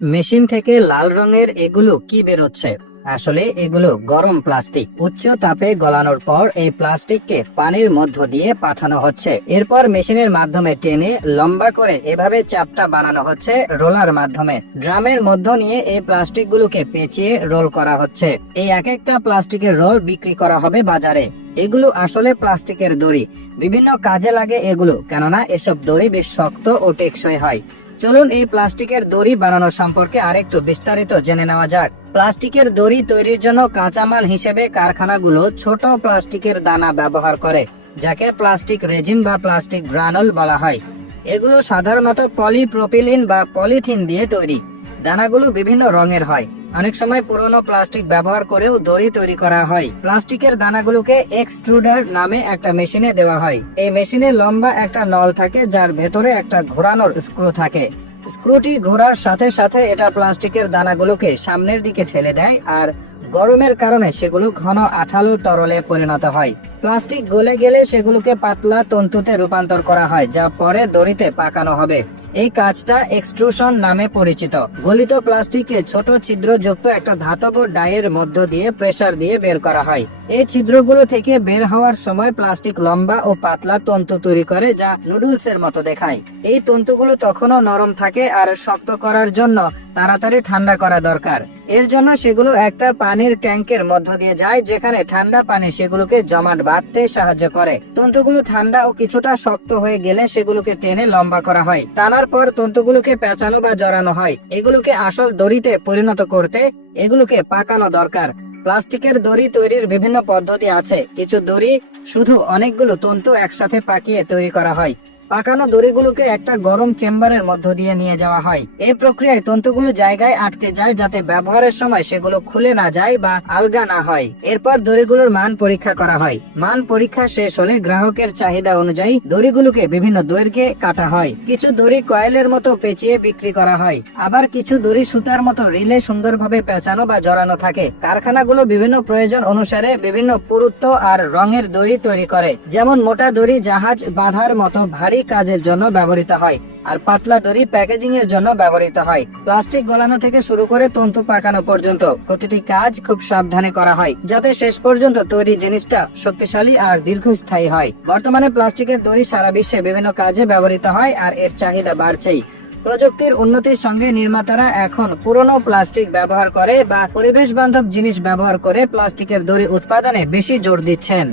Machine থেকে লাল রঙের এগুলো কি বেরোচ্ছে? আসলে এগুলো গরম প্লাস্টিক। উচ্চ তাপে গলানোর পর এই প্লাস্টিককে পানির মধ্য দিয়ে পাঠানো হচ্ছে। এরপর মেশিনের মাধ্যমে টেনে লম্বা করে এভাবে চাপটা বানানো হচ্ছে রোলার মাধ্যমে। ড্রামের মধ্য নিয়ে এই প্লাস্টিকগুলোকে পেঁচিয়ে রোল করা হচ্ছে। এই এক একটা প্লাস্টিকের রোল বিক্রি করা হবে বাজারে। এগুলো আসলে প্লাস্টিকের দড়ি। বিভিন্ন কাজে লাগে এগুলো, কেননা এসব দড়ি বেশ শক্ত ও টেকসই হয়। চলুন এই প্লাস্টিকের দড়ি বানানো সম্পর্কে আরেকটু বিস্তারিত জেনে নেওয়া যাক। প্লাস্টিকের দড়ি তৈরির জন্য কাঁচামাল হিসেবে কারখানাগুলো ছোট প্লাস্টিকের দানা ব্যবহার করে, যাকে প্লাস্টিক রেজিন বা প্লাস্টিক গ্রানুল বলা হয়। এগুলো সাধারণত পলিপ্রোপিলিন বা পলিথিন দিয়ে তৈরি। দানাগুলো বিভিন্ন রঙের হয়। অনেক সময় পুরনো প্লাস্টিক ব্যবহার করেও দড়ি তৈরি করা হয়। প্লাস্টিকের দানাগুলোকে এক্সট্রুডার নামে একটা মেশিনে দেওয়া হয়। এই মেশিনে লম্বা একটা নল থাকে, যার ভেতরে একটা ঘোরানোর স্ক্রু থাকে। স্ক্রুটি ঘোরার সাথে সাথে এটা প্লাস্টিকের দানাগুলোকে সামনের দিকে ঠেলে দেয় আর গরমের কারণে সেগুলো ঘন আঠালো তরলে পরিণত হয়। প্লাস্টিক গলে গেলে সেগুলোকে পাতলা তন্তুতে রূপান্তর করা হয়, যা পরে দড়িতে পাকানো হবে। এই কাজটা এক্সট্রুশন নামে পরিচিত। গলিত প্লাস্টিকে ছোট ছিদ্রযুক্ত একটা ধাতব ডাইয়ের মধ্য দিয়ে প্রেসার দিয়ে বের করা হয়। এই ছিদ্রগুলো থেকে বের হওয়ার সময় প্লাস্টিক লম্বা ও পাতলা তন্তু তৈরি করে যা নুডলস এর মতো দেখায়। এই তন্তুগুলো তখনও নরম থাকে আর শক্ত করার জন্য তাড়াতাড়ি ঠান্ডা করা দরকার। এর জন্য সেগুলো একটা পানির ট্যাঙ্কের মধ্য দিয়ে যায়, যেখানে ঠান্ডা পানি সেগুলোকে জমাট বাঁধতে সাহায্য করে। তন্তুগুলো ঠান্ডা ও কিছুটা শক্ত হয়ে গেলে সেগুলোকে টেনে লম্বা করা হয়। টানার পর তন্তুগুলোকে পেঁচানো বা জড়ানো হয়। এগুলোকে আসল দড়িতে পরিণত করতে এগুলোকে পাকানো দরকার। প্লাস্টিকের দড়ি তৈরির বিভিন্ন পদ্ধতি আছে। কিছু দড়ি, শুধু অনেকগুলো তন্তু একসাথে পাকিয়ে তৈরি করা হয়। পাকানো দড়িগুলোকে একটা গরম চেম্বারের মধ্য দিয়ে নিয়ে যাওয়া হয়। এই প্রক্রিয়ায় তন্তুগুলো জায়গায় আটকে যায় যাতে ব্যবহারের সময় সেগুলো খুলে না যায় বা আলগা না হয়। এরপর দড়িগুলোর মান পরীক্ষা করা হয়। মান পরীক্ষা শেষ হলে গ্রাহকের চাহিদা অনুযায়ী দড়িগুলোকে বিভিন্ন দৈর্ঘ্যে কাটা হয়। কিছু দড়ি কয়েলের মতো পেঁচিয়ে বিক্রি করা হয়। আবার কিছু দড়ি সুতার মতো রিলে সুন্দরভাবে পেঁচানো বা জড়ানো থাকে। কারখানাগুলো বিভিন্ন প্রয়োজন অনুসারে বিভিন্ন পুরুত্ব আর রঙের দড়ি তৈরি করে। যেমন মোটা দড়ি জাহাজ বাঁধার মতো ভারী কাজের জন্য ব্যবহৃত হয় আর পাতলা দড়ি প্যাকেজিং এর জন্য ব্যবহৃত হয়। প্লাস্টিক গলানো থেকে শুরু করে তন্তু পাকানো পর্যন্ত প্রতিটি কাজ খুব সাবধানে করা হয়, যাতে শেষ পর্যন্ত তৈরি জিনিসটা শক্তিশালী আর দীর্ঘস্থায়ী হয়। বর্তমানে প্লাস্টিকের দড়ি সারা বিশ্বে বিভিন্ন কাজে ব্যবহৃত হয় আর এর চাহিদা বাড়ছেই। প্রযুক্তির উন্নতির সঙ্গে নির্মাতারা এখন পুরনো প্লাস্টিক ব্যবহার করে বা পরিবেশ বান্ধব জিনিস ব্যবহার করে প্লাস্টিকের দড়ি উৎপাদনে বেশি জোর দিচ্ছেন।